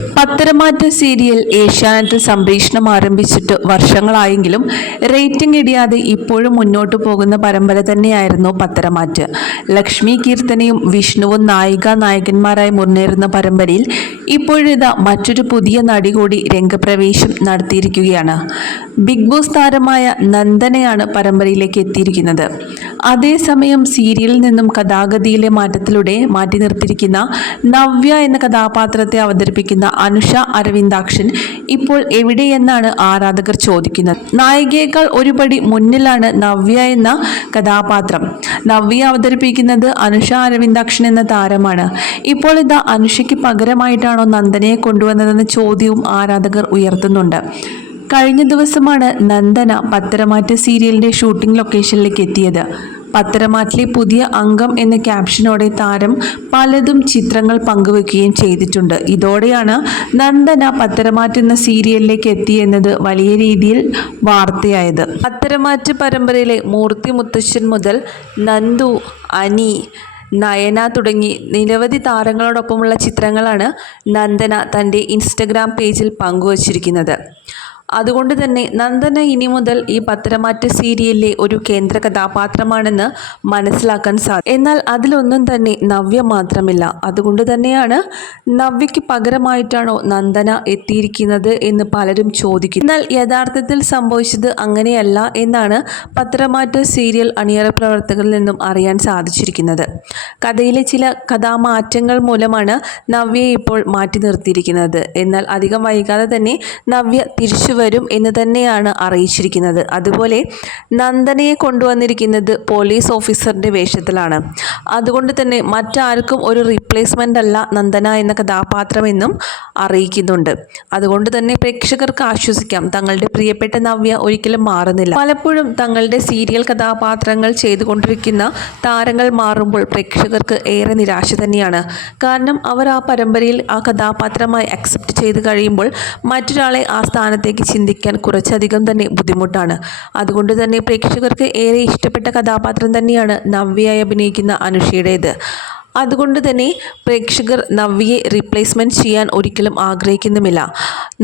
പത്തരമാറ്റ serial Asianet സംപ്രേഷണം ആരംഭിച്ചിട്ട് വർഷങ്ങളായെങ്കിലും rating ഇടിയാതെ ഇപ്പോഴും മുന്നോട്ടു പോകുന്ന പരമ്പര തന്നെയായിരുന്നു പത്തരമാറ്റ്. ലക്ഷ്മി കീർത്തനയും വിഷ്ണുവും നായിക നായകന്മാരായി മുന്നേറുന്ന പരമ്പരയിൽ ഇപ്പോഴിതാ മറ്റൊരു പുതിയ നടി കൂടി രംഗപ്രവേശം നടത്തിയിരിക്കുകയാണ്. ബിഗ് ബോസ് താരമായ നന്ദനയാണ് പരമ്പരയിലേക്ക് എത്തിയിരിക്കുന്നത്. അതേസമയം സീരിയലിൽ നിന്നും കഥാഗതിയിലെ മാറ്റത്തിലൂടെ മാറ്റി നിർത്തിയിരിക്കുന്ന നവ്യ എന്ന കഥാപാത്രത്തെ അവതരിപ്പിക്കുന്ന അനുഷ അരവിന്ദാക്ഷൻ ഇപ്പോൾ എവിടെയെന്നാണ് ആരാധകർ ചോദിക്കുന്നത്? നായികയേക്കാൾ ഒരുപടി മുന്നിലാണ് നവ്യ എന്ന കഥാപാത്രം. നവ്യ അവതരിപ്പിക്കുന്നത് അനുഷ അരവിന്ദാക്ഷൻ എന്ന താരമാണ്. ഇപ്പോൾ ഇത് അനുഷയ്ക്ക് പകരമായിട്ടാണോ നന്ദനയെ കൊണ്ടുവന്നതെന്ന ചോദ്യവും ആരാധകർ ഉയർത്തുന്നുണ്ട്. കഴിഞ്ഞ ദിവസമാണ് നന്ദന പത്തരമാറ്റ സീരിയലിന്റെ ഷൂട്ടിംഗ് ലൊക്കേഷനിലേക്ക് എത്തിയത്. പത്തരമാറ്റിലെ പുതിയ അംഗം എന്ന ക്യാപ്ഷനോടെ താരം പലതും ചിത്രങ്ങൾ പങ്കുവെക്കുകയും ചെയ്തിട്ടുണ്ട്. ഇതോടെയാണ് നന്ദന പത്തരമാറ്റ് എന്ന സീരിയലിലേക്ക് എത്തിയെന്നത് വലിയ രീതിയിൽ വാർത്തയായത്. പത്തരമാറ്റ് പരമ്പരയിലെ മൂർത്തി മുത്തശ്ശൻ മുതൽ നന്ദു അനി നയന തുടങ്ങി നിരവധി താരങ്ങളോടൊപ്പമുള്ള ചിത്രങ്ങളാണ് നന്ദന തന്റെ ഇൻസ്റ്റഗ്രാം പേജിൽ പങ്കുവച്ചിരിക്കുന്നത്. അതുകൊണ്ട് തന്നെ നന്ദന ഇനി മുതൽ ഈ പത്രമാറ്റ സീരിയലിലെ ഒരു കേന്ദ്ര കഥാപാത്രമാണെന്ന് മനസ്സിലാക്കാൻ സാധിക്കും എന്നാൽ അതിലൊന്നും തന്നെ നവ്യ മാത്രമില്ല. അതുകൊണ്ട് തന്നെയാണ് നവ്യയ്ക്ക് പകരമായിട്ടാണോ നന്ദന എത്തിയിരിക്കുന്നത് എന്ന് പലരും ചോദിക്കും എന്നാൽ യഥാർത്ഥത്തിൽ സംഭവിച്ചത് അങ്ങനെയല്ല എന്നാണ് പത്രമാറ്റ് സീരിയൽ അണിയറ പ്രവർത്തകരിൽ നിന്നും അറിയാൻ സാധിച്ചിരിക്കുന്നത്. കഥയിലെ ചില കഥാമാറ്റങ്ങൾ മൂലമാണ് നവ്യയെ ഇപ്പോൾ മാറ്റി നിർത്തിയിരിക്കുന്നത്. എന്നാൽ അധികം വൈകാതെ തന്നെ നവ്യ തിരിച്ചു വരും എന്ന് തന്നെയാണ് അറിയിച്ചിരിക്കുന്നത്. അതുപോലെ നന്ദനയെ കൊണ്ടുവന്നിരിക്കുന്നത് പോലീസ് ഓഫീസറിന്റെ വേഷത്തിലാണ്. അതുകൊണ്ട് തന്നെ മറ്റാർക്കും ഒരു റീപ്ലേസ്മെന്റ് അല്ല നന്ദന എന്ന കഥാപാത്രമെന്നും അറിയിക്കുന്നുണ്ട്. അതുകൊണ്ട് തന്നെ പ്രേക്ഷകർക്ക് ആശ്വസിക്കാം. തങ്ങളുടെ പ്രിയപ്പെട്ട നവ്യ ഒരിക്കലും മാറുന്നില്ല. പലപ്പോഴും തങ്ങളുടെ സീരിയൽ കഥാപാത്രങ്ങൾ ചെയ്തുകൊണ്ടിരിക്കുന്ന താരങ്ങൾ മാറുമ്പോൾ പ്രേക്ഷകർക്ക് ഏറെ നിരാശ തന്നെയാണ്. കാരണം അവർ ആ പരമ്പരയിൽ ആ കഥാപാത്രമായി അക്സെപ്റ്റ് ചെയ്ത് കഴിയുമ്പോൾ മറ്റൊരാളെ ആ സ്ഥാനത്തേക്ക് ചിന്തിക്കാൻ കുറച്ചധികം തന്നെ ബുദ്ധിമുട്ടാണ്. അതുകൊണ്ട് തന്നെ പ്രേക്ഷകർക്ക് ഏറെ ഇഷ്ടപ്പെട്ട കഥാപാത്രം തന്നെയാണ് നവ്യയായി അഭിനയിക്കുന്ന അനുഷയുടേത് അതുകൊണ്ട് തന്നെ പ്രേക്ഷകർ നവ്യയെ റീപ്ലേസ്മെന്റ് ചെയ്യാൻ ഒരിക്കലും ആഗ്രഹിക്കുന്നുമില്ല.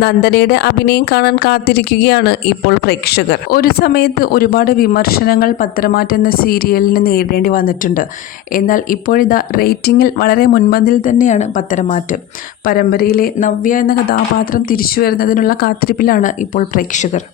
നന്ദനയുടെ അഭിനയം കാണാൻ കാത്തിരിക്കുകയാണ് ഇപ്പോൾ പ്രേക്ഷകർ. ഒരു സമയത്ത് ഒരുപാട് വിമർശനങ്ങൾ പത്രമാറ്റുന്ന സീരിയലിന് നേരിടേണ്ടി വന്നിട്ടുണ്ട്. എന്നാൽ ഇപ്പോഴിതാ റേറ്റിംഗിൽ വളരെ മുൻപന്തിൽ തന്നെയാണ് പത്രമാറ്റം. പരമ്പരയിലെ നവ്യ എന്ന കഥാപാത്രം തിരിച്ചു വരുന്നതിനുള്ള കാത്തിരിപ്പിലാണ് ഇപ്പോൾ പ്രേക്ഷകർ.